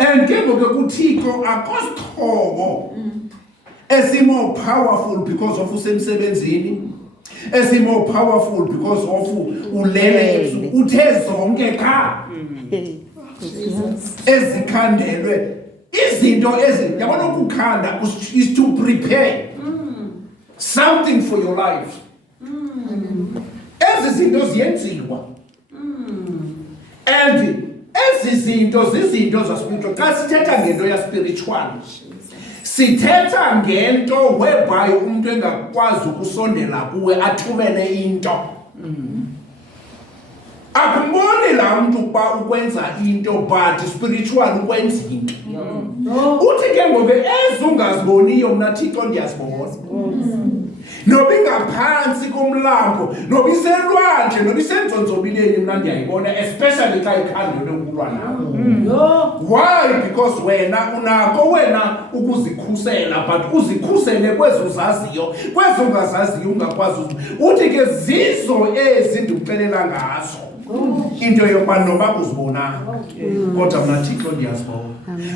And ke ngoku kuThixo akosithobo more powerful because of usemsebenzini, more powerful because of ulele uthe zonke cha ezikhandelwe izinto yabona ukukhanda is to prepare something for your life. Ezi zinto ziyenziwa and ezi zinto zizinto zaspiritual. Xa sithetha ngento ya spiritual sithetha ngento whereby umuntu engakwazi ukusondela kuwe athumele into. Akumboni la mntu ukuba ukwenza into but spiritual ukwenza into. Uthi ke ngoku ezungaziboniyo mna Thixo ndiyazibona. Noba ingaphansi komlambo, noba iselwandle, noba isenzonzobileni mna ndiyayibona, especially xa ikhangelwe ukulwa nawe. Why? Because wena unako ukuzikhusela, but uzikhusele kwezo uzaziyo, kwezo ungazaziyo ungakwazi. Uthi ke zizo ezi ndikuxelela ngazo. Into yokuba noba uzibonanga kodwa mna Thixo ndiyazibona.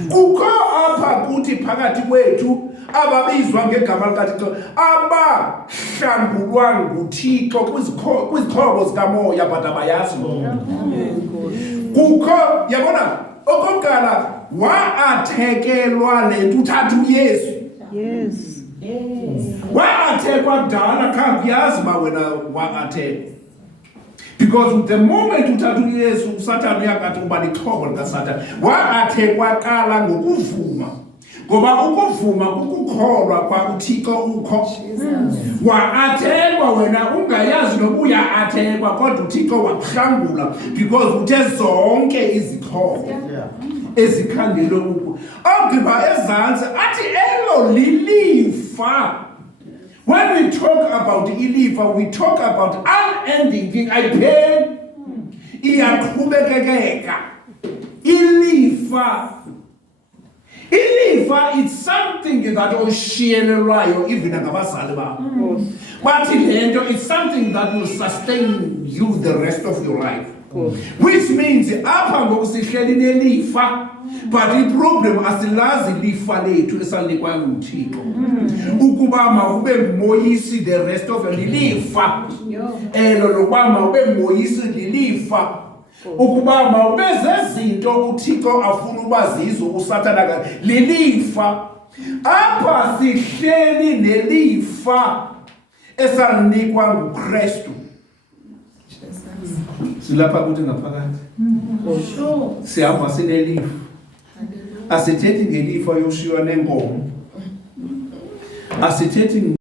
Kukho apha kuthi phakathi kwethu ababizwa ngegama likaThixo abahlangulwa nguThixo kwizixhobo zikamoya but abayazi loo. Kukho yabona okokuqala waathekelwa le nto uthatha uYesu. Yes. Waathekwa kudala khange uyazi uba wena waathekwa. Because the moment uthatha uYesu uSathane uyakwathi uba lixhobo likaSathane. Waathekwa qala ngokuvuma. Ngoba ukuvuma kukukholwa kwa uThixo ukho. Waathelwa wena ungayazi noba uyaathekwa kodwa uThixo wakuhlangula because uthe zonke izixhobo ezikhangelwe kuwe. Ogqiba ezantsi athi elo lilifa. When we talk about ilifa, we talk about unending thing. I pay iyaqhubekeka. Ilifa. Ilifa is something that oshiyelelwayo even ngabazali bakho. But lento is something that will sustain you the rest of your life. Which means apha ngokusihleli nelifa but iproblem asilazi lifa lethu esalinikwa nguThixo. Ukuba mawube nguMoyisi the rest of lifa. Elo lokuba mawube nguMoyisi lilifa. Ukuba mawube zezinto uThixo afuna uba zizo uSathane lilifa. Apha sihleli nelifa esalinikwa nguKristu. Silapha kuthi ngaphakathi. Sihamba sinelifa. Asithethi ngelifa yoshiywa nenkomo. Asithethi